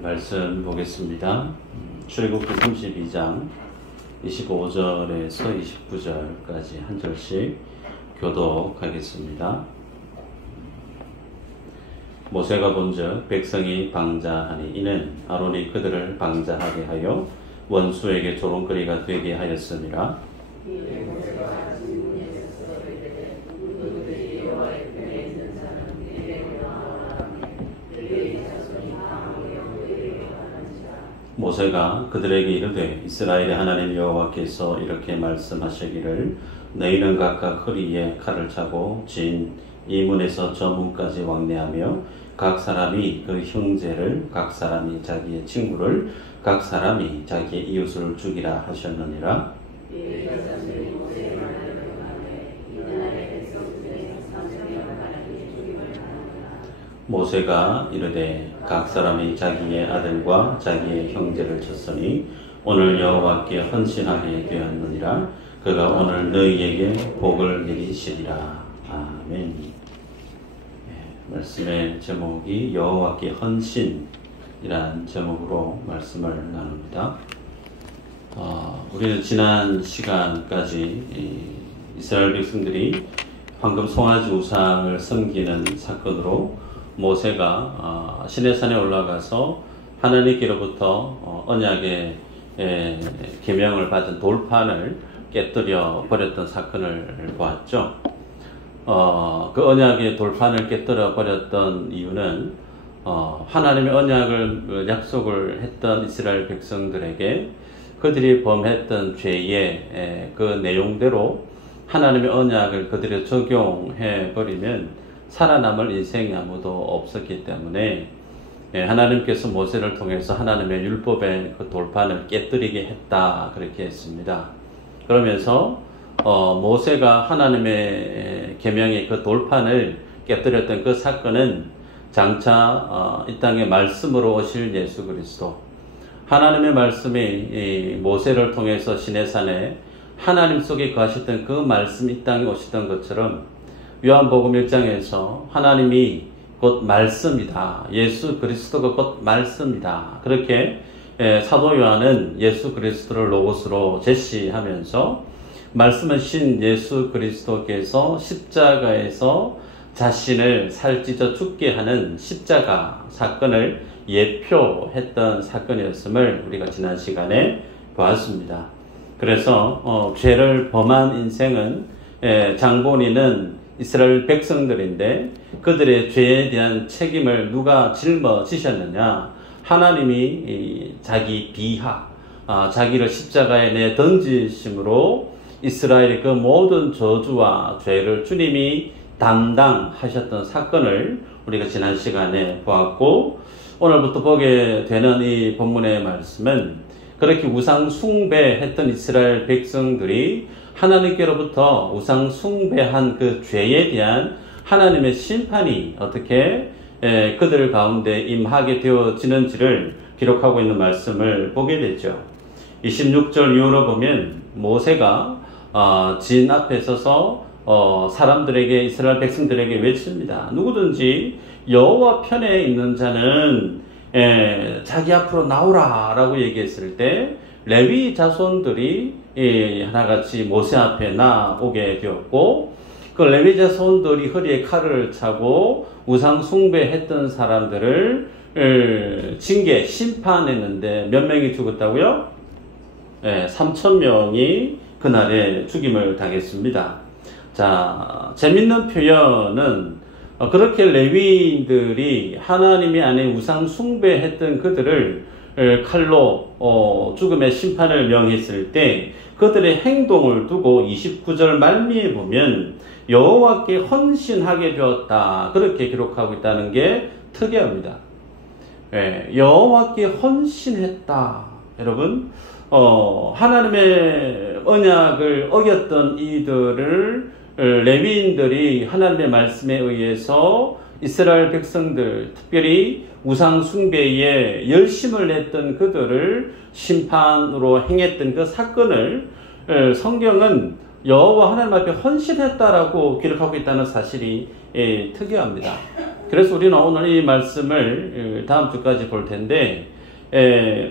말씀 보겠습니다. 출애굽기 32장 25절에서 29절까지 한 절씩 교독하겠습니다. 모세가 본즉 백성이 방자하니 이는 아론이 그들을 방자하게 하여 원수에게 조롱거리가 되게 하였음이라. 모세가 그들에게 이르되 이스라엘의 하나님 여호와께서 이렇게 말씀하시기를 너희는 각각 허리에 칼을 차고 진 이 문에서 저 문까지 왕래하며 각 사람이 그 형제를 각 사람이 자기의 친구를 각 사람이 자기의 이웃을 죽이라 하셨느니라. 모세가 이르되 각 사람이 자기의 아들과 자기의 형제를 쳤으니 오늘 여호와께 헌신하게 되었느니라. 그가 오늘 너희에게 복을 내리시리라. 아멘. 말씀의 제목이 여호와께 헌신이란 제목으로 말씀을 나눕니다. 우리는 지난 시간까지 이스라엘 백성들이 황금 송아지 우상을 섬기는 사건으로 모세가 시내산에 올라가서 하나님께로부터 언약의 계명을 받은 돌판을 깨뜨려 버렸던 사건을 보았죠. 그 언약의 돌판을 깨뜨려 버렸던 이유는 하나님의 언약을 약속을 했던 이스라엘 백성들에게 그들이 범했던 죄의 그 내용대로 하나님의 언약을 그들이 적용해 버리면 살아남을 인생이 아무도 없었기 때문에 하나님께서 모세를 통해서 하나님의 율법의 그 돌판을 깨뜨리게 했다, 그렇게 했습니다. 그러면서 모세가 하나님의 계명의 그 돌판을 깨뜨렸던 그 사건은 장차 이 땅에 말씀으로 오실 예수 그리스도, 하나님의 말씀이 모세를 통해서 시내산에 하나님 속에 거하셨던 그 말씀 이 땅에 오시던 것처럼 요한복음 1장에서 하나님이 곧 말씀이다, 예수 그리스도가 곧 말씀이다, 그렇게 사도 요한은 예수 그리스도를 로고스로 제시하면서 말씀은 신 예수 그리스도께서 십자가에서 자신을 살찌져 죽게 하는 십자가 사건을 예표했던 사건이었음을 우리가 지난 시간에 보았습니다. 그래서 죄를 범한 인생은 장본인은 이스라엘 백성들인데 그들의 죄에 대한 책임을 누가 짊어지셨느냐? 하나님이 자기 비하, 자기를 십자가에 내 던지심으로 이스라엘의 그 모든 저주와 죄를 주님이 담당하셨던 사건을 우리가 지난 시간에 보았고, 오늘부터 보게 되는 이 본문의 말씀은 그렇게 우상 숭배했던 이스라엘 백성들이 하나님께로부터 우상 숭배한 그 죄에 대한 하나님의 심판이 어떻게 그들 가운데 임하게 되어지는지를 기록하고 있는 말씀을 보게 되죠. 26절 이후로 보면 모세가 진 앞에 서서 사람들에게, 이스라엘 백성들에게 외칩니다. 누구든지 여호와 편에 있는 자는 자기 앞으로 나오라 라고 얘기했을 때 레위 자손들이 하나같이 모세 앞에 나오게 되었고, 그 레위 자손들이 허리에 칼을 차고 우상 숭배했던 사람들을 징계, 심판했는데 몇 명이 죽었다고요? 3,000명이 그날에 죽임을 당했습니다. 자, 재밌는 표현은 그렇게 레위인들이 하나님이 안에 우상 숭배했던 그들을 칼로 죽음의 심판을 명했을 때 그들의 행동을 두고 29절 말미에 보면 여호와께 헌신하게 되었다, 그렇게 기록하고 있다는 게 특이합니다. 여호와께 헌신했다. 여러분, 하나님의 언약을 어겼던 이들을 레위인들이 하나님의 말씀에 의해서 이스라엘 백성들, 특별히 우상 숭배에 열심을 냈던 그들을 심판으로 행했던 그 사건을 성경은 여호와 하나님 앞에 헌신했다라고 기록하고 있다는 사실이 특이합니다. 그래서 우리는 오늘 이 말씀을 다음 주까지 볼 텐데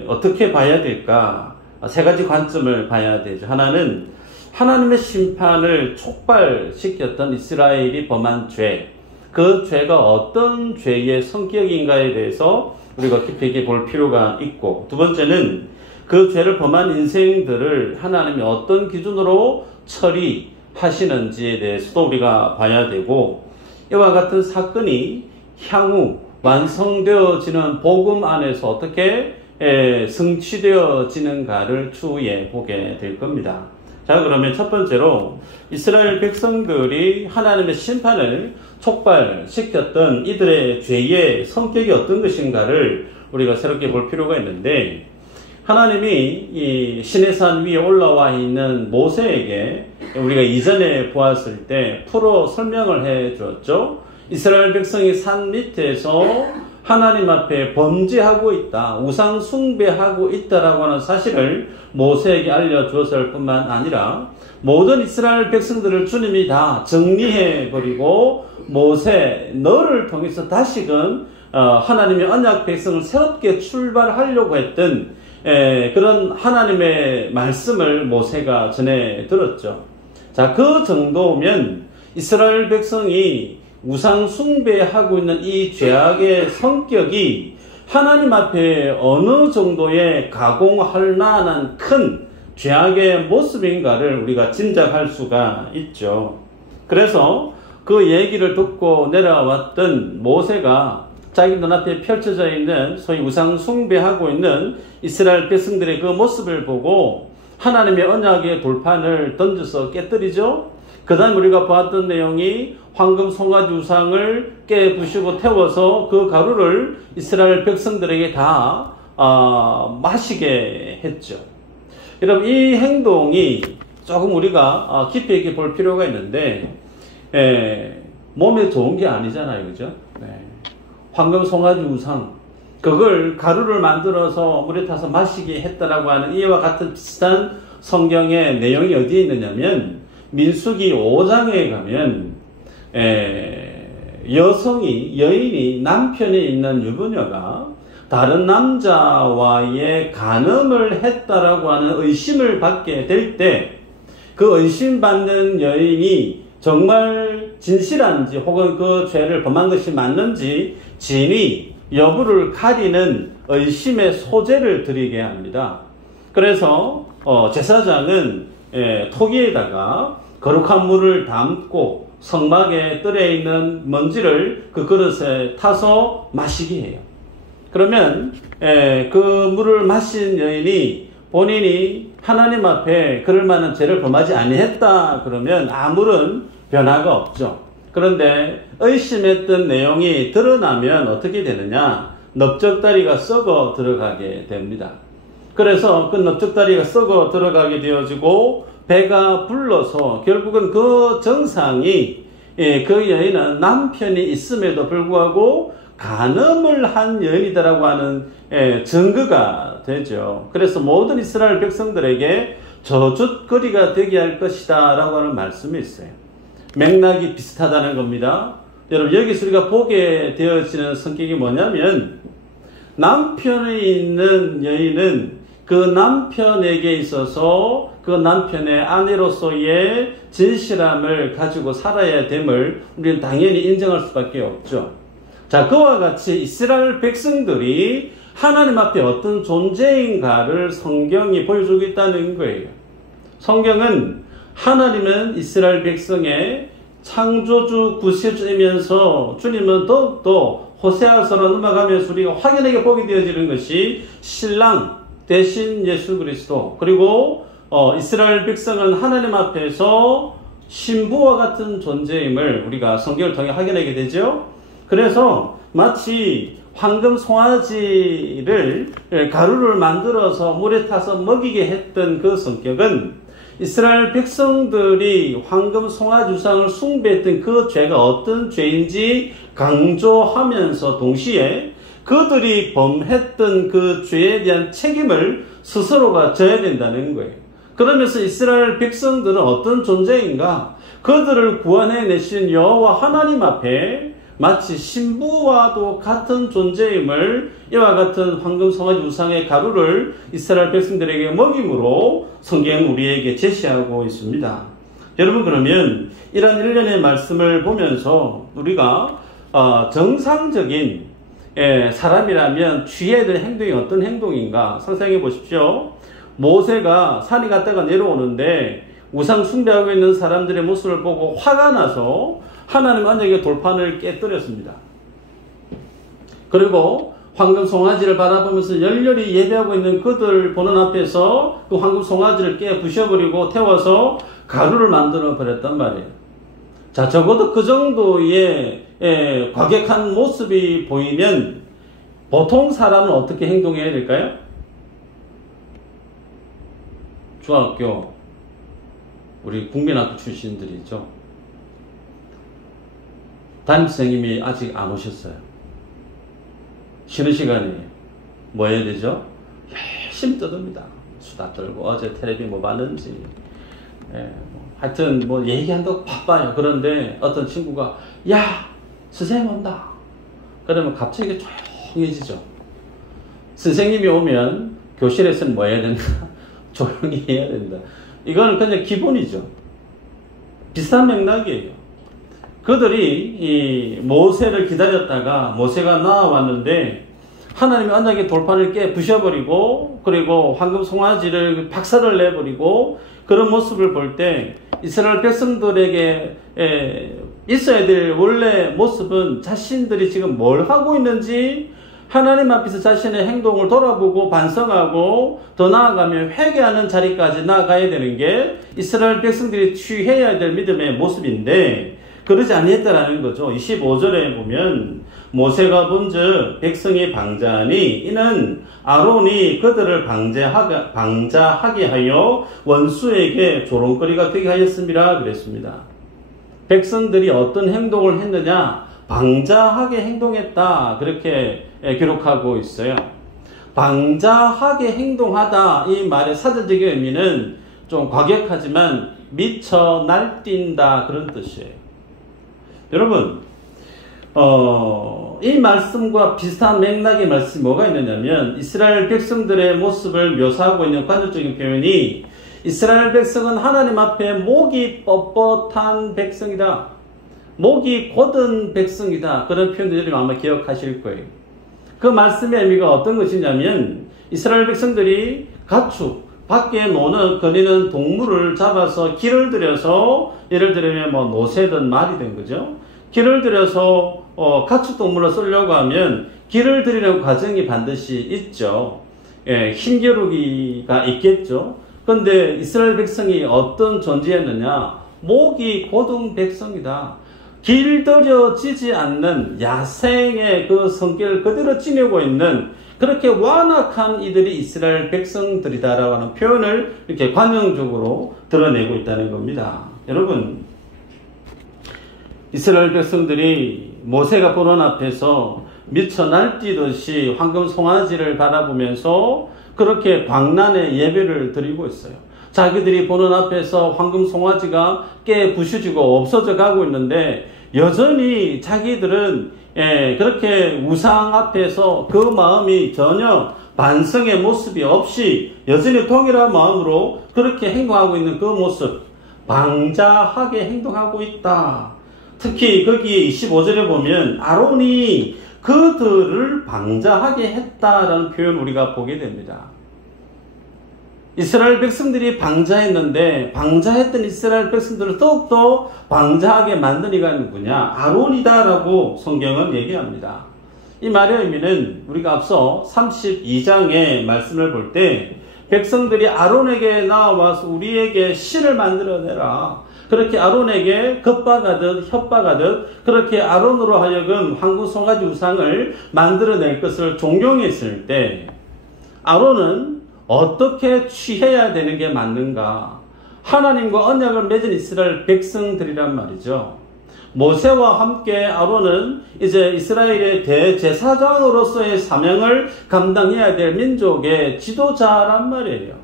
어떻게 봐야 될까? 세 가지 관점을 봐야 되죠. 하나는 하나님의 심판을 촉발시켰던 이스라엘이 범한 죄, 그 죄가 어떤 죄의 성격인가에 대해서 우리가 깊이 있게 볼 필요가 있고, 두 번째는 그 죄를 범한 인생들을 하나님이 어떤 기준으로 처리하시는지에 대해서도 우리가 봐야 되고, 이와 같은 사건이 향후 완성되어지는 복음 안에서 어떻게 성취되어지는가를 추후에 보게 될 겁니다. 자, 그러면 첫 번째로 이스라엘 백성들이 하나님의 심판을 촉발시켰던 이들의 죄의 성격이 어떤 것인가를 우리가 새롭게 볼 필요가 있는데, 하나님이 이 시내산 위에 올라와 있는 모세에게 우리가 이전에 보았을 때 풀어 설명을 해 주었죠. 이스라엘 백성이 산 밑에서 하나님 앞에 범죄하고 있다, 우상 숭배하고 있다라고 하는 사실을 모세에게 알려주었을 뿐만 아니라 모든 이스라엘 백성들을 주님이 다 정리해버리고 모세 너를 통해서 다시금 하나님의 언약 백성을 새롭게 출발하려고 했던 그런 하나님의 말씀을 모세가 전해 들었죠. 자, 그 정도면 이스라엘 백성이 우상 숭배하고 있는 이 죄악의 성격이 하나님 앞에 어느 정도의 가공할 만한 큰 죄악의 모습인가를 우리가 짐작할 수가 있죠. 그래서 그 얘기를 듣고 내려왔던 모세가 자기 눈앞에 펼쳐져 있는 소위 우상 숭배하고 있는 이스라엘 백성들의 그 모습을 보고 하나님의 언약의 돌판을 던져서 깨뜨리죠. 그 다음 우리가 보았던 내용이 황금 송아지 우상을 깨부시고 태워서 그 가루를 이스라엘 백성들에게 다 마시게 했죠. 여러분, 이 행동이 조금 우리가 깊이 있게 볼 필요가 있는데 몸에 좋은 게 아니잖아요, 그죠? 황금 송아지 우상, 그걸 가루를 만들어서 물에 타서 마시게 했다라고 하는 이와 같은 비슷한 성경의 내용이 어디에 있느냐면 민수기 5장에 가면 여인이 남편이 있는 유부녀가 다른 남자와의 간음을 했다라고 하는 의심을 받게 될 때 그 의심받는 여인이 정말 진실한지 혹은 그 죄를 범한 것이 맞는지 진위 여부를 가리는 의심의 소재를 드리게 합니다. 그래서 제사장은 토기에다가 거룩한 물을 담고 성막에 뜰에 있는 먼지를 그 그릇에 타서 마시게 해요. 그러면 그 물을 마신 여인이 본인이 하나님 앞에 그럴 만한 죄를 범하지 아니했다 그러면 아무런 변화가 없죠. 그런데 의심했던 내용이 드러나면 어떻게 되느냐? 넓적다리가 썩어 들어가게 됩니다. 그래서 그 넓적다리가 썩어 들어가게 되어지고 배가 불러서 결국은 그 정상이 그 여인은 남편이 있음에도 불구하고 간음을 한 여인이다라고 하는 증거가 되죠. 그래서 모든 이스라엘 백성들에게 저주거리가 되게 할 것이다 라고 하는 말씀이 있어요. 맥락이 비슷하다는 겁니다. 여러분, 여기서 우리가 보게 되어지는 성격이 뭐냐면 남편이 있는 여인은 그 남편에게 있어서 그 남편의 아내로서의 진실함을 가지고 살아야 됨을 우리는 당연히 인정할 수밖에 없죠. 자, 그와 같이 이스라엘 백성들이 하나님 앞에 어떤 존재인가를 성경이 보여주고 있다는 거예요. 성경은 하나님은 이스라엘 백성의 창조주 구세주이면서 주님은 또 호세아서로 넘어가면서 우리가 확연하게 보게 되어지는 것이 신랑 대신 예수 그리스도, 그리고 이스라엘 백성은 하나님 앞에서 신부와 같은 존재임을 우리가 성경을 통해 확인하게 되죠. 그래서 마치 황금 송아지를 가루를 만들어서 물에 타서 먹이게 했던 그 성격은 이스라엘 백성들이 황금 송아지 우상을 숭배했던 그 죄가 어떤 죄인지 강조하면서 동시에 그들이 범했던 그 죄에 대한 책임을 스스로가 져야 된다는 거예요. 그러면서 이스라엘 백성들은 어떤 존재인가? 그들을 구원해내신 여호와 하나님 앞에 마치 신부와도 같은 존재임을 이와 같은 황금 송아지 우상의 가루를 이스라엘 백성들에게 먹임으로 성경은 우리에게 제시하고 있습니다. 여러분, 그러면 이런 일련의 말씀을 보면서 우리가 정상적인 사람이라면 취해야 될 행동이 어떤 행동인가 상상해 보십시오. 모세가 산에 갔다가 내려오는데 우상 숭배하고 있는 사람들의 모습을 보고 화가 나서 하나님 언약의 돌판을 깨뜨렸습니다. 그리고 황금 송아지를 바라보면서 열렬히 예배하고 있는 그들 보는 앞에서 그 황금 송아지를 깨 부셔버리고 태워서 가루를 만들어 버렸단 말이에요. 자, 적어도 그 정도의 과격한 모습이 보이면 보통 사람은 어떻게 행동해야 될까요? 중학교 우리 국민학교 출신들이죠. 담임선생님이 아직 안 오셨어요. 쉬는 시간에 뭐 해야 되죠? 열심히 떠듭니다. 수다 떨고 어제 텔레비 뭐 봤는지 하여튼 뭐 얘기한다고 바빠요. 그런데 어떤 친구가 야, 선생님 온다. 그러면 갑자기 조용해지죠. 선생님이 오면 교실에서는 뭐 해야 된다? 조용히 해야 된다. 이건 그냥 기본이죠. 비슷한 맥락이에요. 그들이 이 모세를 기다렸다가 모세가 나와왔는데 하나님의 언약의 돌판을 깨 부셔버리고 그리고 황금 송아지를 박살을 내버리고 그런 모습을 볼 때 이스라엘 백성들에게 있어야 될 원래 모습은 자신들이 지금 뭘 하고 있는지 하나님 앞에서 자신의 행동을 돌아보고 반성하고 더 나아가며 회개하는 자리까지 나아가야 되는 게 이스라엘 백성들이 취해야 될 믿음의 모습인데 그러지 아니했다라는 거죠. 25절에 보면 모세가 본즉 백성이 방자하니 이는 아론이 그들을 방자하게 하여 원수에게 조롱거리가 되게 하였습니다. 그랬습니다. 백성들이 어떤 행동을 했느냐? 방자하게 행동했다. 그렇게 기록하고 있어요. 방자하게 행동하다 이 말의 사전적인 의미는 좀 과격하지만 미쳐 날뛴다 그런 뜻이에요. 여러분, 이 말씀과 비슷한 맥락의 말씀이 뭐가 있느냐면 이스라엘 백성들의 모습을 묘사하고 있는 관조적인 표현이 이스라엘 백성은 하나님 앞에 목이 뻣뻣한 백성이다. 목이 곧은 백성이다. 그런 표현들을 아마 기억하실 거예요. 그 말씀의 의미가 어떤 것이냐면 이스라엘 백성들이 가축, 밖에 거니는 동물을 잡아서 길을 들여서 예를 들면 뭐 노새든 말이든 그죠? 길을 들여서 가축동물로 쓰려고 하면 길을 들이는 과정이 반드시 있죠. 힘겨루기가 있겠죠. 그런데 이스라엘 백성이 어떤 존재였느냐? 목이 곧은 백성이다. 길들여지지 않는 야생의 그 성격을 그대로 지니고 있는 그렇게 완악한 이들이 이스라엘 백성들이다라고 하는 표현을 이렇게 관용적으로 드러내고 있다는 겁니다. 여러분, 이스라엘 백성들이 모세가 보는 앞에서 미쳐 날뛰듯이 황금 송아지를 바라보면서 그렇게 광란의 예배를 드리고 있어요. 자기들이 보는 앞에서 황금 송아지가 깨 부셔지고 없어져 가고 있는데 여전히 자기들은 그렇게 우상 앞에서 그 마음이 전혀 반성의 모습이 없이 여전히 동일한 마음으로 그렇게 행동하고 있는 그 모습, 방자하게 행동하고 있다. 특히 거기 25절에 보면 아론이 그들을 방자하게 했다라는 표현을 우리가 보게 됩니다. 이스라엘 백성들이 방자했는데 방자했던 이스라엘 백성들을 더욱더 방자하게 만든 이가 누구냐? 아론이다라고 성경은 얘기합니다. 이 말의 의미는 우리가 앞서 32장의 말씀을 볼 때 백성들이 아론에게 나와서 우리에게 신을 만들어내라. 그렇게 아론에게 겁박하듯 협박하듯 그렇게 아론으로 하여금 황금 송아지 우상을 만들어낼 것을 종용했을 때 아론은 어떻게 취해야 되는 게 맞는가? 하나님과 언약을 맺은 이스라엘 백성들이란 말이죠. 모세와 함께 아론은 이제 이스라엘의 대제사장으로서의 사명을 감당해야 될 민족의 지도자란 말이에요.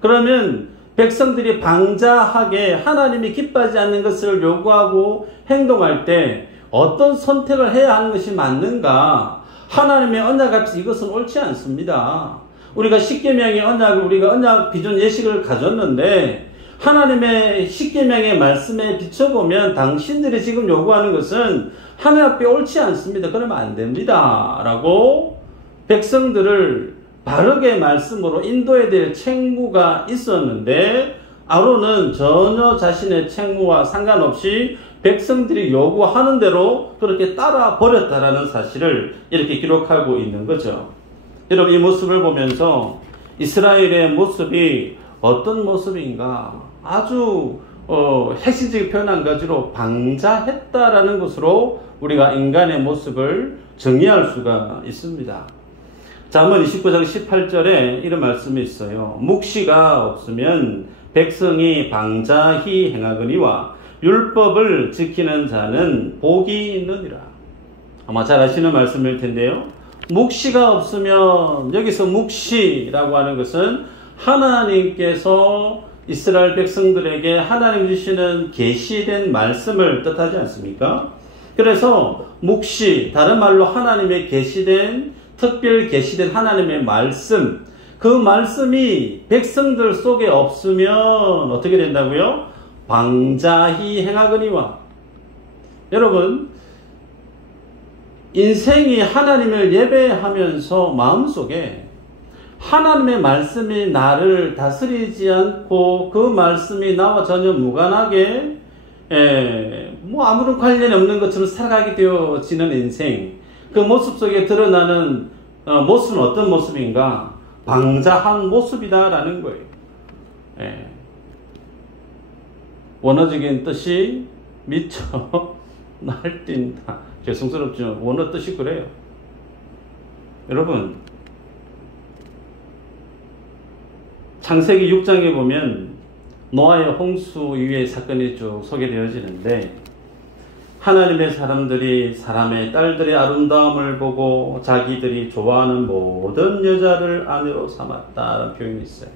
그러면 백성들이 방자하게 하나님이 기뻐하지 않는 것을 요구하고 행동할 때 어떤 선택을 해야 하는 것이 맞는가? 하나님의 언약 앞에서 이것은 옳지 않습니다. 우리가 십계명의 언약을 우리가 언약 비전 예식을 가졌는데 하나님의 십계명의 말씀에 비춰보면 당신들이 지금 요구하는 것은 하나님 앞에 옳지 않습니다. 그러면 안 됩니다. 라고 백성들을 바르게 말씀으로 인도해야 될 책무가 있었는데 아론은 전혀 자신의 책무와 상관없이 백성들이 요구하는 대로 그렇게 따라 버렸다라는 사실을 이렇게 기록하고 있는 거죠. 여러분 이 모습을 보면서 이스라엘의 모습이 어떤 모습인가? 아주 핵심적인 표현 한 가지로 방자했다라는 것으로 우리가 인간의 모습을 정의할 수가 있습니다. 잠언 29장 18절에 이런 말씀이 있어요. 묵시가 없으면 백성이 방자히 행하거니와 율법을 지키는 자는 복이 있느니라. 아마 잘 아시는 말씀일 텐데요. 묵시가 없으면 여기서 묵시라고 하는 것은 하나님께서 이스라엘 백성들에게 하나님 주시는 계시된 말씀을 뜻하지 않습니까? 그래서 묵시, 다른 말로 하나님의 계시된 특별 계시된 하나님의 말씀, 그 말씀이 백성들 속에 없으면 어떻게 된다고요? 방자히 행하거니와. 여러분 인생이 하나님을 예배하면서 마음속에 하나님의 말씀이 나를 다스리지 않고 그 말씀이 나와 전혀 무관하게 아무런 관련이 없는 것처럼 살아가게 되어지는 인생, 그 모습 속에 드러나는 모습은 어떤 모습인가? 방자한 모습이다라는 거예요. 원어적인 뜻이 미쳐 날뛴다. 죄송스럽지만 원어 뜻이 그래요. 여러분 창세기 6장에 보면 노아의 홍수 이후의 사건이 쭉 소개되어지는데 하나님의 사람들이 사람의 딸들의 아름다움을 보고 자기들이 좋아하는 모든 여자를 아내로 삼았다라는 표현이 있어요.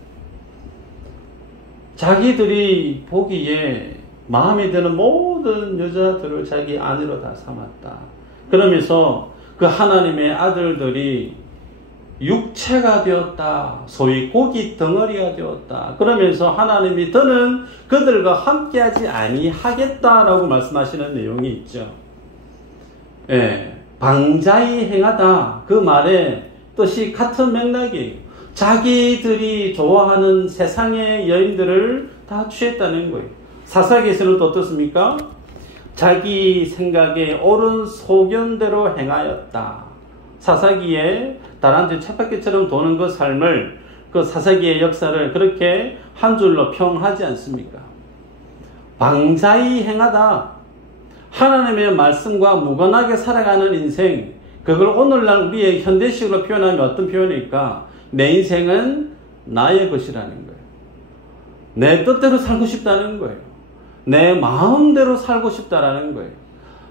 자기들이 보기에 마음에 드는 모든 여자들을 자기 아내로 다 삼았다. 그러면서 그 하나님의 아들들이 육체가 되었다. 소위 고기 덩어리가 되었다. 그러면서 하나님이 더는 그들과 함께하지 아니하겠다라고 말씀하시는 내용이 있죠. 방자히 행하다. 그 말의 뜻이 같은 맥락이에요. 자기들이 좋아하는 세상의 여인들을 다 취했다는 거예요. 사사기에서는 또 어떻습니까? 자기 생각에 옳은 소견대로 행하였다. 사사기에 다람쥐 쳇바퀴처럼 도는 그 삶을, 그 사사기의 역사를 그렇게 한 줄로 평하지 않습니까? 방자히 행하다. 하나님의 말씀과 무관하게 살아가는 인생, 그걸 오늘날 우리의 현대식으로 표현하면 어떤 표현일까? 내 인생은 나의 것이라는 거예요. 내 뜻대로 살고 싶다는 거예요. 내 마음대로 살고 싶다라는 거예요.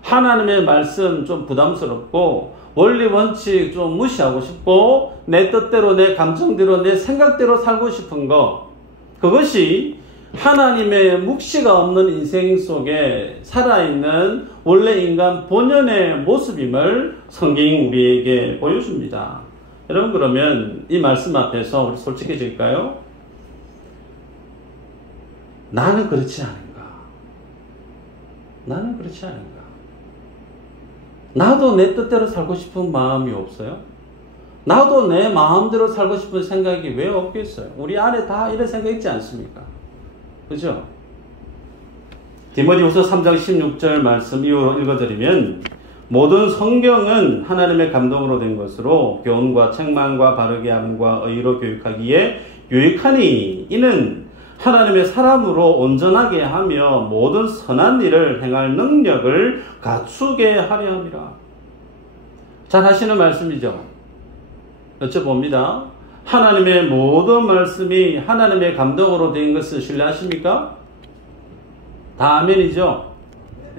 하나님의 말씀 좀 부담스럽고 원리 원칙 좀 무시하고 싶고 내 뜻대로 내 감정대로 내 생각대로 살고 싶은 거, 그것이 하나님의 묵시가 없는 인생 속에 살아있는 원래 인간 본연의 모습임을 성경이 우리에게 보여줍니다. 여러분 그러면 이 말씀 앞에서 우리 솔직해질까요? 나는 그렇지 않은가? 나는 그렇지 않은가? 나도 내 뜻대로 살고 싶은 마음이 없어요? 나도 내 마음대로 살고 싶은 생각이 왜 없겠어요? 우리 안에 다 이런 생각 있지 않습니까? 그죠? 디모데후서 3장 16절 말씀 이후 읽어드리면 모든 성경은 하나님의 감동으로 된 것으로 교훈과 책망과 바르게 함과 의로 교육하기에 유익하니 이는 하나님의 사람으로 온전하게 하며 모든 선한 일을 행할 능력을 갖추게 하려 함이라. 잘 하시는 말씀이죠. 여쭤봅니다. 하나님의 모든 말씀이 하나님의 감동으로 된 것을 신뢰하십니까? 다 아멘이죠.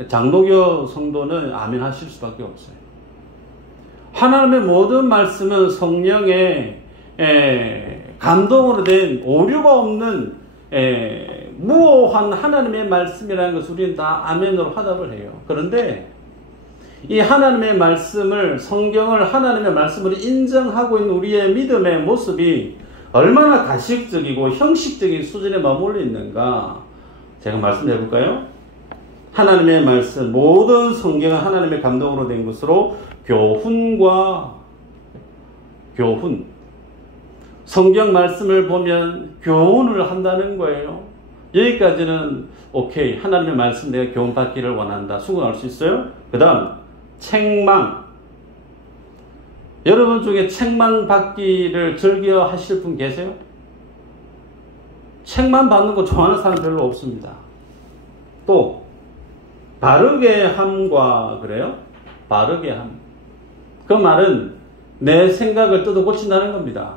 장로교 성도는 아멘 하실 수밖에 없어요. 하나님의 모든 말씀은 성령의 감동으로 된 오류가 없는 무오한 하나님의 말씀이라는 것을 우리는 다 아멘으로 화답을 해요. 그런데 이 하나님의 말씀을, 성경을 하나님의 말씀으로 인정하고 있는 우리의 믿음의 모습이 얼마나 가식적이고 형식적인 수준에 머물러 있는가 제가 말씀해 볼까요? 하나님의 말씀, 모든 성경은 하나님의 감동으로 된 것으로 교훈, 성경 말씀을 보면 교훈을 한다는 거예요. 여기까지는 오케이, 하나님의 말씀 내가 교훈 받기를 원한다, 수긍할 수 있어요? 그 다음 책망. 여러분 중에 책망 받기를 즐겨 하실 분 계세요? 책망 받는 거 좋아하는 사람 별로 없습니다. 또 바르게 함과, 그래요? 바르게 함. 그 말은 내 생각을 뜯어 고친다는 겁니다.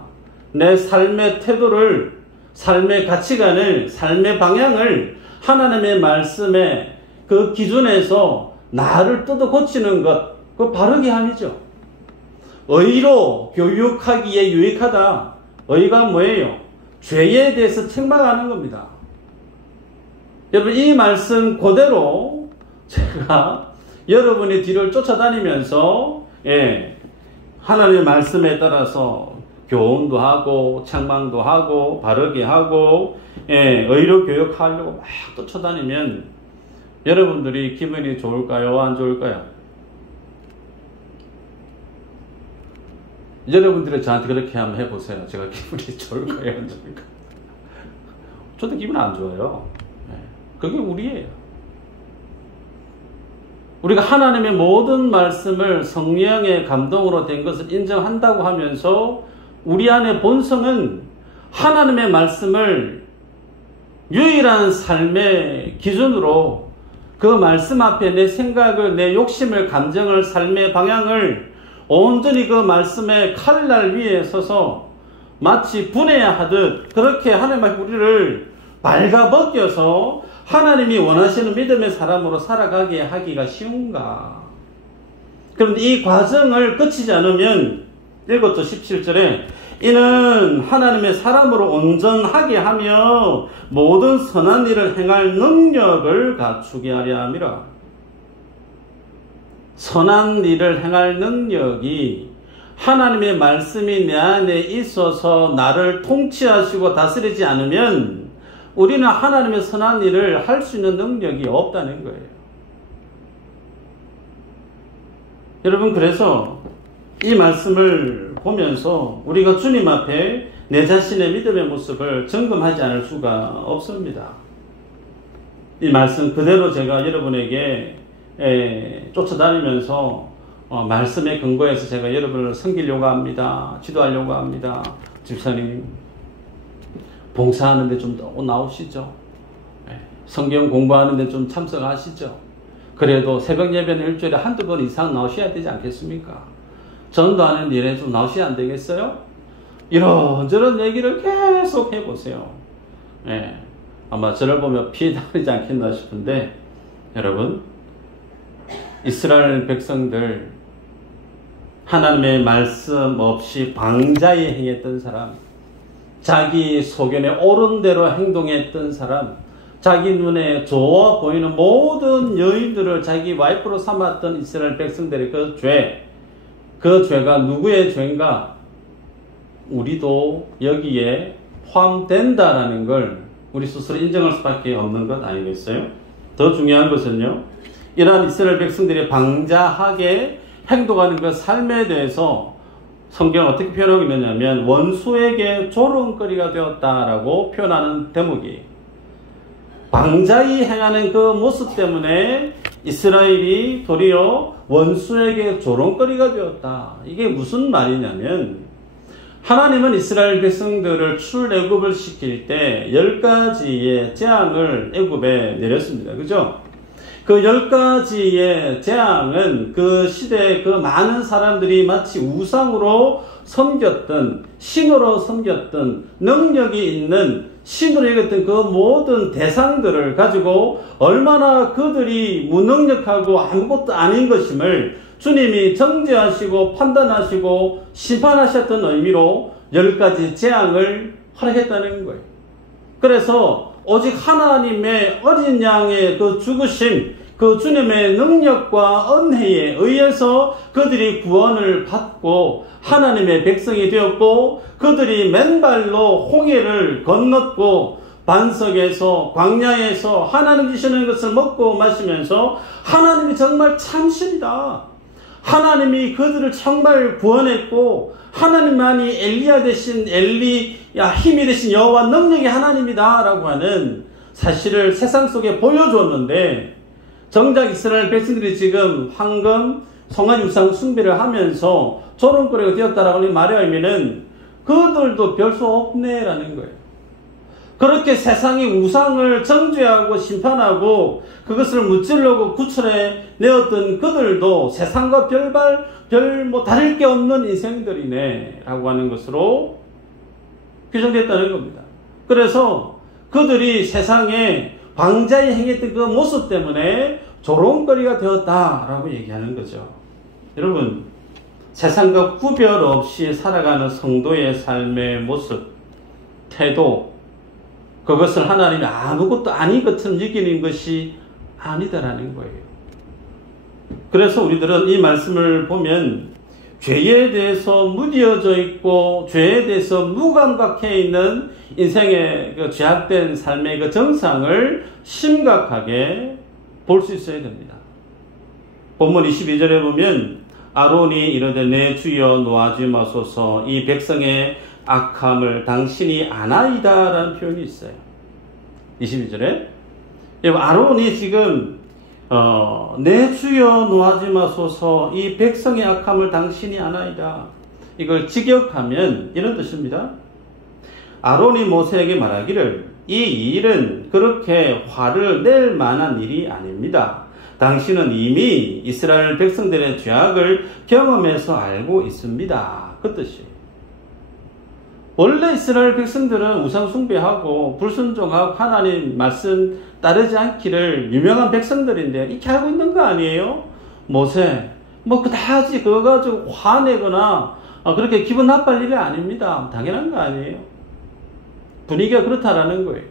내 삶의 태도를, 삶의 가치관을, 삶의 방향을 하나님의 말씀의 그 기준에서 나를 뜯어 고치는 것, 그 바르게 함이죠. 의로 교육하기에 유익하다. 의가 뭐예요? 죄에 대해서 책망하는 겁니다. 여러분, 이 말씀 그대로 제가 여러분의 뒤를 쫓아다니면서 하나님의 말씀에 따라서 교훈도 하고 책망도 하고 바르게 하고 의로 교육하려고 막 쫓아다니면 여러분들이 기분이 좋을까요? 안 좋을까요? 여러분들이 저한테 그렇게 한번 해보세요. 제가 기분이 좋을까요? 안 좋을까요? 저도 기분 안 좋아요. 그게 우리예요. 우리가 하나님의 모든 말씀을 성령의 감동으로 된 것을 인정한다고 하면서 우리 안의 본성은 하나님의 말씀을 유일한 삶의 기준으로 그 말씀 앞에 내 생각을, 내 욕심을, 감정을, 삶의 방향을 온전히 그 말씀의 칼날 위에 서서 마치 분해야 하듯 그렇게 하나님 우리를 발가벗겨서 하나님이 원하시는 믿음의 사람으로 살아가게 하기가 쉬운가? 그런데 이 과정을 거치지 않으면 1절 17절에 이는 하나님의 사람으로 온전하게 하며 모든 선한 일을 행할 능력을 갖추게 하려 함이라. 선한 일을 행할 능력이 하나님의 말씀이 내 안에 있어서 나를 통치하시고 다스리지 않으면 우리는 하나님의 선한 일을 할 수 있는 능력이 없다는 거예요. 여러분, 그래서 이 말씀을 보면서 우리가 주님 앞에 내 자신의 믿음의 모습을 점검하지 않을 수가 없습니다. 이 말씀 그대로 제가 여러분에게 쫓아다니면서 말씀의 근거에서 제가 여러분을 섬기려고 합니다. 지도하려고 합니다. 집사님, 봉사하는데 좀 나오시죠. 성경 공부하는데 좀 참석하시죠. 그래도 새벽 예배는 일주일에 한두 번 이상 나오셔야 되지 않겠습니까? 전도하는 일에 좀 나오셔야 안 되겠어요? 이런저런 얘기를 계속 해보세요. 아마 저를 보면 피해 다니지 않겠나 싶은데, 여러분, 이스라엘 백성들, 하나님의 말씀 없이 방자에 행했던 사람, 자기 소견에 옳은 대로 행동했던 사람, 자기 눈에 좋아 보이는 모든 여인들을 자기 와이프로 삼았던 이스라엘 백성들의 그 죄가 누구의 죄인가? 우리도 여기에 포함된다라는 걸 우리 스스로 인정할 수밖에 없는 것 아니겠어요? 더 중요한 것은요, 이러한 이스라엘 백성들이 방자하게 행동하는 그 삶에 대해서 성경은 어떻게 표현하고 있느냐면 원수에게 조롱거리가 되었다라고 표현하는 대목이, 방자히 행하는 그 모습 때문에 이스라엘이 도리어 원수에게 조롱거리가 되었다. 이게 무슨 말이냐면, 하나님은 이스라엘 백성들을 출애굽을 시킬 때 10가지의 재앙을 애굽에 내렸습니다. 그죠? 그 10가지의 재앙은 그 시대에 그 많은 사람들이 마치 우상으로 섬겼던, 신으로 섬겼던, 능력이 있는 신으로 여겼던 그 모든 대상들을 가지고 얼마나 그들이 무능력하고 아무것도 아닌 것임을 주님이 정죄하시고 판단하시고 심판하셨던 의미로 10가지 재앙을 허락했다는 거예요. 그래서 오직 하나님의 어린 양의 그 죽으심, 그 주님의 능력과 은혜에 의해서 그들이 구원을 받고 하나님의 백성이 되었고, 그들이 맨발로 홍해를 건넜고 반석에서 광야에서 하나님 주시는 것을 먹고 마시면서 하나님이 정말 참신이다, 하나님이 그들을 정말 구원했고 하나님만이 엘리야 대신 힘이 되신 여호와 능력의 하나님이다 라고 하는 사실을 세상 속에 보여줬는데, 정작 이스라엘 백성들이 지금 황금, 송아지 우상 숭배를 하면서 조롱거리가 되었다라고 말하면은 그들도 별 수 없네라는 거예요. 그렇게 세상의 우상을 정죄하고 심판하고 그것을 무찌르고 구출해 내었던 그들도 세상과 다를 게 없는 인생들이네 라고 하는 것으로 규정됐다는 겁니다. 그래서 그들이 세상에 방자히 행했던 그 모습 때문에 조롱거리가 되었다라고 얘기하는 거죠. 여러분, 세상과 구별 없이 살아가는 성도의 삶의 모습, 태도, 그것을 하나님이 아무것도 아닌 것처럼 여기는 것이 아니다라는 거예요. 그래서 우리들은 이 말씀을 보면 죄에 대해서 무뎌져 있고 죄에 대해서 무감각해 있는 인생의 그 죄악된 삶의 그 정상을 심각하게 볼 수 있어야 됩니다. 본문 22절에 보면 아론이 이르되 내 주여 놓아지 마소서 이 백성의 악함을 당신이 아나이다 라는 표현이 있어요. 22절에 아론이 지금 내 주여 놓아지 마소서 이 백성의 악함을 당신이 아나이다, 이걸 직역하면 이런 뜻입니다. 아론이 모세에게 말하기를 이 일은 그렇게 화를 낼 만한 일이 아닙니다. 당신은 이미 이스라엘 백성들의 죄악을 경험해서 알고 있습니다. 그 뜻이에요. 원래 이스라엘 백성들은 우상 숭배하고 불순종하고 하나님 말씀 따르지 않기를 유명한 백성들인데 이렇게 알고 있는 거 아니에요? 모세 그다지 그거 가지고 화내거나 그렇게 기분 나쁠 일이 아닙니다. 당연한 거 아니에요? 분위기가 그렇다라는 거예요.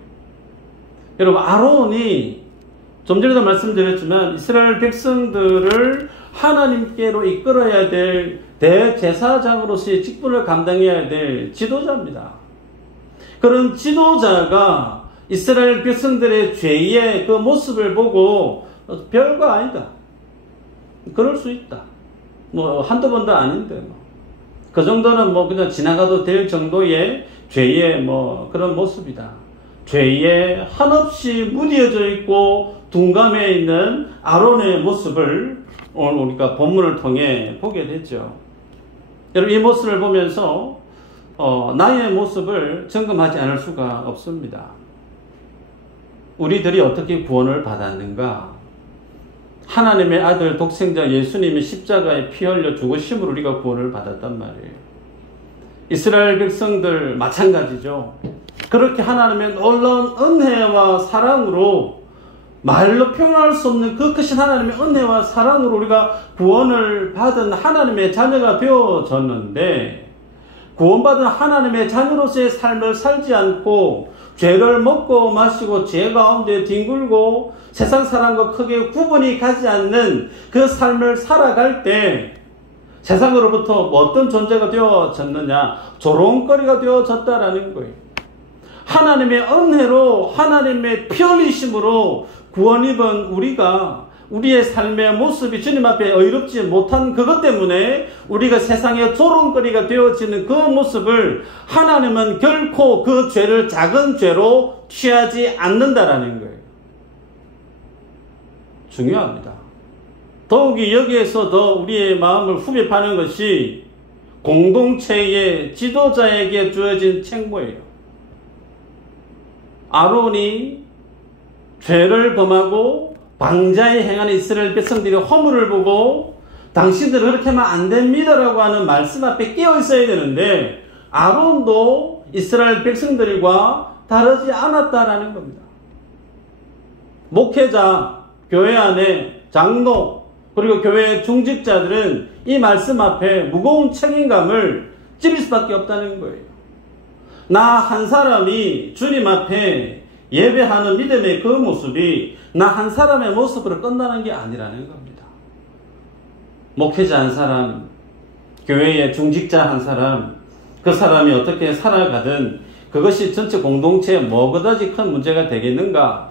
여러분, 아론이 좀 전에도 말씀드렸지만 이스라엘 백성들을 하나님께로 이끌어야 될 대제사장으로서의 직분을 감당해야 될 지도자입니다. 그런 지도자가 이스라엘 백성들의 죄의 그 모습을 보고 별거 아니다, 그럴 수 있다, 한두 번도 아닌데 그 정도는 그냥 지나가도 될 정도의 죄의 그런 모습이다. 죄에 한없이 무뎌져 있고 둔감해 있는 아론의 모습을 오늘 우리가 본문을 통해 보게 됐죠. 여러분, 이 모습을 보면서 나의 모습을 점검하지 않을 수가 없습니다. 우리들이 어떻게 구원을 받았는가? 하나님의 아들 독생자 예수님이 십자가에 피 흘려 죽으심으로 우리가 구원을 받았단 말이에요. 이스라엘 백성들 마찬가지죠. 그렇게 하나님의 놀라운 은혜와 사랑으로 말로 표현할 수 없는 그 크신 하나님의 은혜와 사랑으로 우리가 구원을 받은 하나님의 자녀가 되어졌는데, 구원받은 하나님의 자녀로서의 삶을 살지 않고 죄를 먹고 마시고 죄 가운데 뒹굴고 세상 사람과 크게 구분이 가지 않는 그 삶을 살아갈 때 세상으로부터 어떤 존재가 되어졌느냐? 조롱거리가 되어졌다라는 거예요. 하나님의 은혜로, 하나님의 피 흘리심으로 구원 입은 우리가 우리의 삶의 모습이 주님 앞에 의롭지 못한 그것 때문에 우리가 세상의 조롱거리가 되어지는 그 모습을 하나님은 결코 그 죄를 작은 죄로 취하지 않는다라는 거예요. 중요합니다. 더욱이 여기에서 더 우리의 마음을 후벼파는 것이 공동체의 지도자에게 주어진 책무예요. 아론이 죄를 범하고 방자에 행하는 이스라엘 백성들의 허물을 보고 당신들은 그렇게 하면 안 됩니다라고 하는 말씀 앞에 끼어 있어야 되는데, 아론도 이스라엘 백성들과 다르지 않았다라는 겁니다. 목회자, 교회 안에 장로, 그리고 교회 중직자들은 이 말씀 앞에 무거운 책임감을 지릴 수밖에 없다는 거예요. 나 한 사람이 주님 앞에 예배하는 믿음의 그 모습이 나 한 사람의 모습으로 끝나는 게 아니라는 겁니다. 목회자 한 사람, 교회의 중직자 한 사람, 그 사람이 어떻게 살아가든 그것이 전체 공동체에 뭐 그다지 큰 문제가 되겠는가?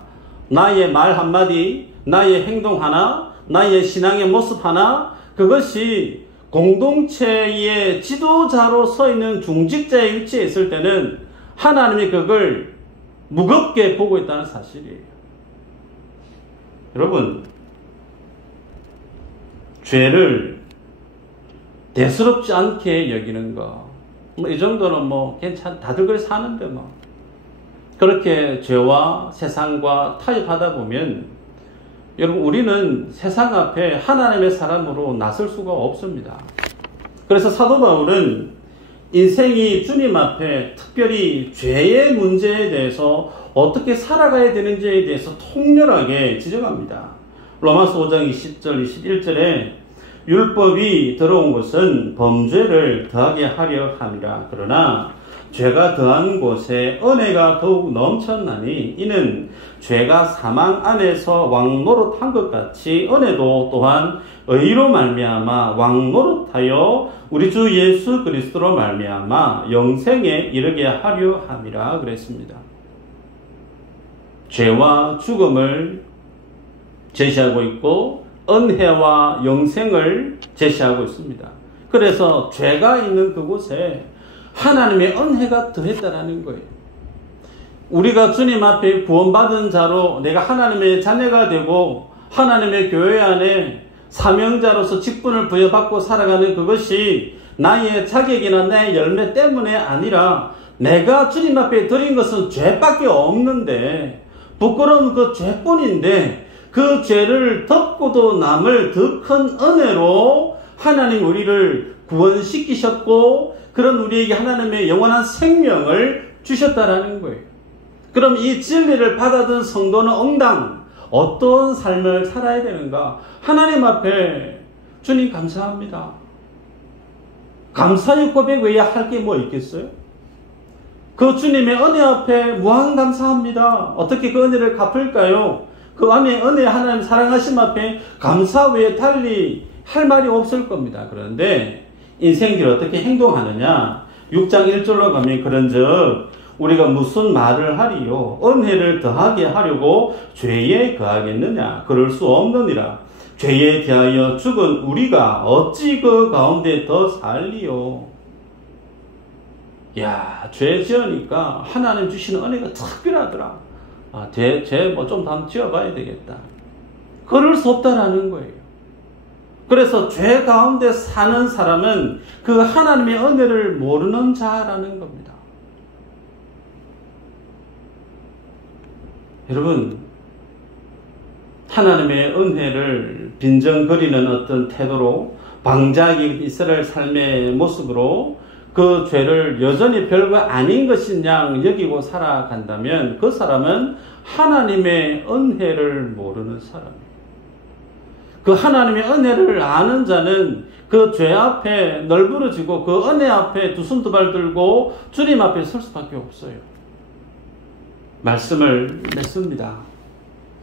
나의 말 한마디, 나의 행동 하나, 나의 신앙의 모습 하나, 그것이 공동체의 지도자로 서 있는 중직자의 위치에 있을 때는 하나님이 그걸 무겁게 보고 있다는 사실이에요. 여러분, 죄를 대수롭지 않게 여기는 거, 이 정도는 다들 그렇게 사는데 그렇게 죄와 세상과 타협하다 보면 여러분, 우리는 세상 앞에 하나님의 사람으로 나설 수가 없습니다. 그래서 사도 바울은 인생이 주님 앞에 특별히 죄의 문제에 대해서 어떻게 살아가야 되는지에 대해서 통렬하게 지적합니다. 로마서 5장 20절 21절에 율법이 들어온 것은 범죄를 더하게 하려 함이라. 그러나 죄가 더한 곳에 은혜가 더욱 넘쳤나니 이는 죄가 사망 안에서 왕노릇한 것 같이 은혜도 또한 의로 말미암아 왕노릇하여 우리 주 예수 그리스도로 말미암아 영생에 이르게 하려 함이라 그랬습니다. 죄와 죽음을 제시하고 있고 은혜와 영생을 제시하고 있습니다. 그래서 죄가 있는 그곳에 하나님의 은혜가 더했다라는 거예요. 우리가 주님 앞에 구원받은 자로 내가 하나님의 자녀가 되고 하나님의 교회 안에 사명자로서 직분을 부여받고 살아가는 그것이 나의 자격이나 나의 열매 때문에 아니라 내가 주님 앞에 드린 것은 죄밖에 없는데 부끄러운 그 죄뿐인데 그 죄를 덮고도 남을 더 큰 은혜로 하나님 우리를 구원시키셨고 그런 우리에게 하나님의 영원한 생명을 주셨다라는 거예요. 그럼 이 진리를 받아든 성도는 응당 어떤 삶을 살아야 되는가? 하나님 앞에 주님 감사합니다. 감사의 고백 외에 할 게 뭐 있겠어요? 그 주님의 은혜 앞에 무한 감사합니다. 어떻게 그 은혜를 갚을까요? 그 안에 은혜 하나님 사랑하심 앞에 감사 외에 달리 할 말이 없을 겁니다. 그런데 인생길 어떻게 행동하느냐? 6장 1절로 가면 그런즉 우리가 무슨 말을 하리요? 은혜를 더하게 하려고 죄에 거하겠느냐? 그럴 수 없느니라. 죄에 대하여 죽은 우리가 어찌 그 가운데 더 살리요? 죄 지으니까 하나님 주시는 은혜가 특별하더라. 죄 좀 더 지어봐야 되겠다. 그럴 수 없다라는 거예요. 그래서 죄 가운데 사는 사람은 그 하나님의 은혜를 모르는 자라는 겁니다. 여러분, 하나님의 은혜를 빈정거리는 어떤 태도로 방자기 이스라엘 삶의 모습으로 그 죄를 여전히 별거 아닌 것인 양 여기고 살아간다면 그 사람은 하나님의 은혜를 모르는 사람이에요. 그 하나님의 은혜를 아는 자는 그 죄 앞에 널브러지고 그 은혜 앞에 두 손 두 발 들고 주님 앞에 설 수밖에 없어요. 말씀을 맺습니다.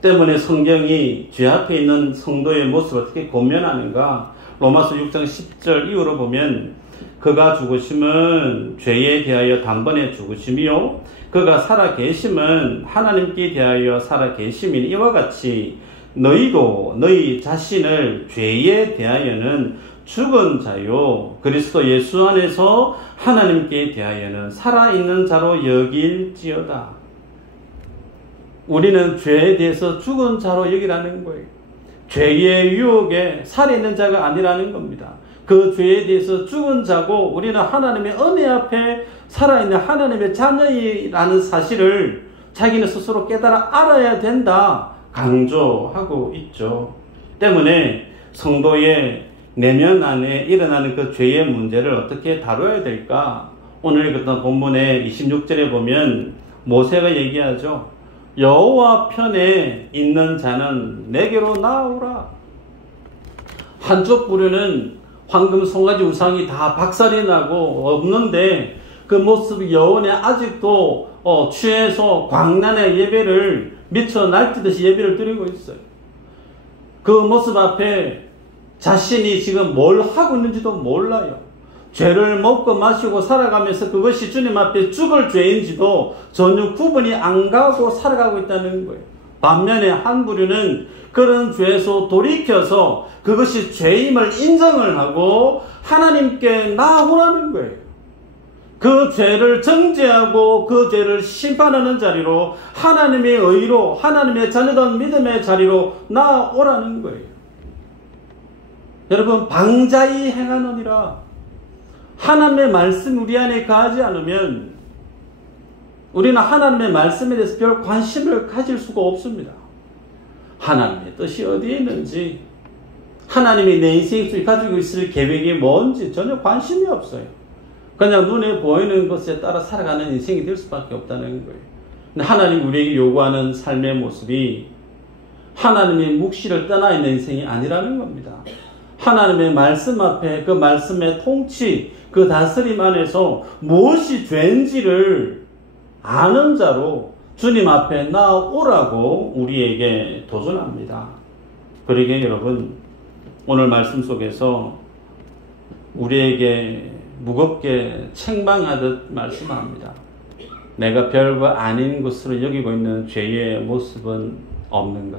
때문에 성경이 죄 앞에 있는 성도의 모습을 어떻게 권면하는가? 로마서 6장 10절 이후로 보면 그가 죽으심은 죄에 대하여 단번에 죽으심이요 그가 살아계심은 하나님께 대하여 살아계심이니 이와 같이 너희도 너희 자신을 죄에 대하여는 죽은 자요 그리스도 예수 안에서 하나님께 대하여는 살아있는 자로 여길지어다. 우리는 죄에 대해서 죽은 자로 여기라는 거예요. 죄의 유혹에 살아있는 자가 아니라는 겁니다. 그 죄에 대해서 죽은 자고 우리는 하나님의 은혜 앞에 살아있는 하나님의 자녀이라는 사실을 자기는 스스로 깨달아 알아야 된다 강조하고 있죠. 때문에 성도의 내면 안에 일어나는 그 죄의 문제를 어떻게 다뤄야 될까? 오늘 읽었던 본문의 26절에 보면 모세가 얘기하죠. 여호와 편에 있는 자는 내게로 나오라. 한쪽 부류는 황금 송아지 우상이 다 박살이 나고 없는데 그 모습이 여호와에 아직도 취해서 광란의 예배를 미쳐 날뛰듯이 예배를 드리고 있어요. 그 모습 앞에 자신이 지금 뭘 하고 있는지도 몰라요. 죄를 먹고 마시고 살아가면서 그것이 주님 앞에 죽을 죄인지도 전혀 구분이 안 가고 살아가고 있다는 거예요. 반면에 한 부류는 그런 죄에서 돌이켜서 그것이 죄임을 인정을 하고 하나님께 나아오라는 거예요. 그 죄를 정죄하고 그 죄를 심판하는 자리로 하나님의 의로 하나님의 자녀된 믿음의 자리로 나아오라는 거예요. 여러분, 방자히 행하느니라. 하나님의 말씀 우리 안에 가지 않으면 우리는 하나님의 말씀에 대해서 별 관심을 가질 수가 없습니다. 하나님의 뜻이 어디에 있는지, 하나님이 내 인생 속에 가지고 있을 계획이 뭔지 전혀 관심이 없어요. 그냥 눈에 보이는 것에 따라 살아가는 인생이 될 수밖에 없다는 거예요. 근데 하나님 우리에게 요구하는 삶의 모습이 하나님의 묵시를 떠나 있는 인생이 아니라는 겁니다. 하나님의 말씀 앞에 그 말씀의 통치, 그 다스림 안에서 무엇이 죄인지를 아는 자로 주님 앞에 나오라고 우리에게 도전합니다. 그러기에 여러분, 오늘 말씀 속에서 우리에게 무겁게 책망하듯 말씀합니다. 내가 별거 아닌 것으로 여기고 있는 죄의 모습은 없는가?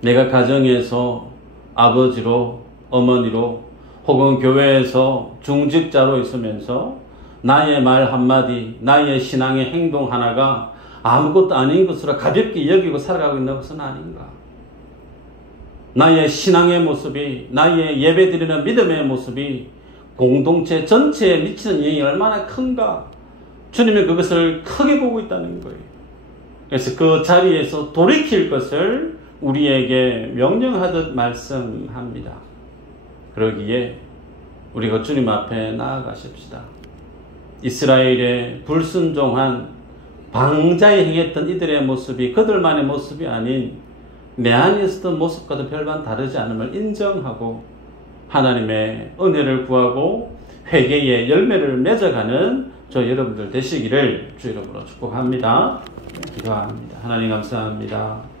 내가 가정에서 아버지로, 어머니로, 혹은 교회에서 중직자로 있으면서 나의 말 한마디, 나의 신앙의 행동 하나가 아무것도 아닌 것으로 가볍게 여기고 살아가고 있는 것은 아닌가? 나의 신앙의 모습이, 나의 예배드리는 믿음의 모습이 공동체 전체에 미치는 영향이 얼마나 큰가? 주님이 그것을 크게 보고 있다는 거예요. 그래서 그 자리에서 돌이킬 것을 우리에게 명령하듯 말씀합니다. 그러기에 우리가 주님 앞에 나아가십시다. 이스라엘의 불순종한 방자에 행했던 이들의 모습이 그들만의 모습이 아닌 내 안에 있었던 모습과도 별반 다르지 않음을 인정하고 하나님의 은혜를 구하고 회개의 열매를 맺어가는 저 여러분들 되시기를 주 이름으로 축복합니다. 기도합니다. 하나님 감사합니다.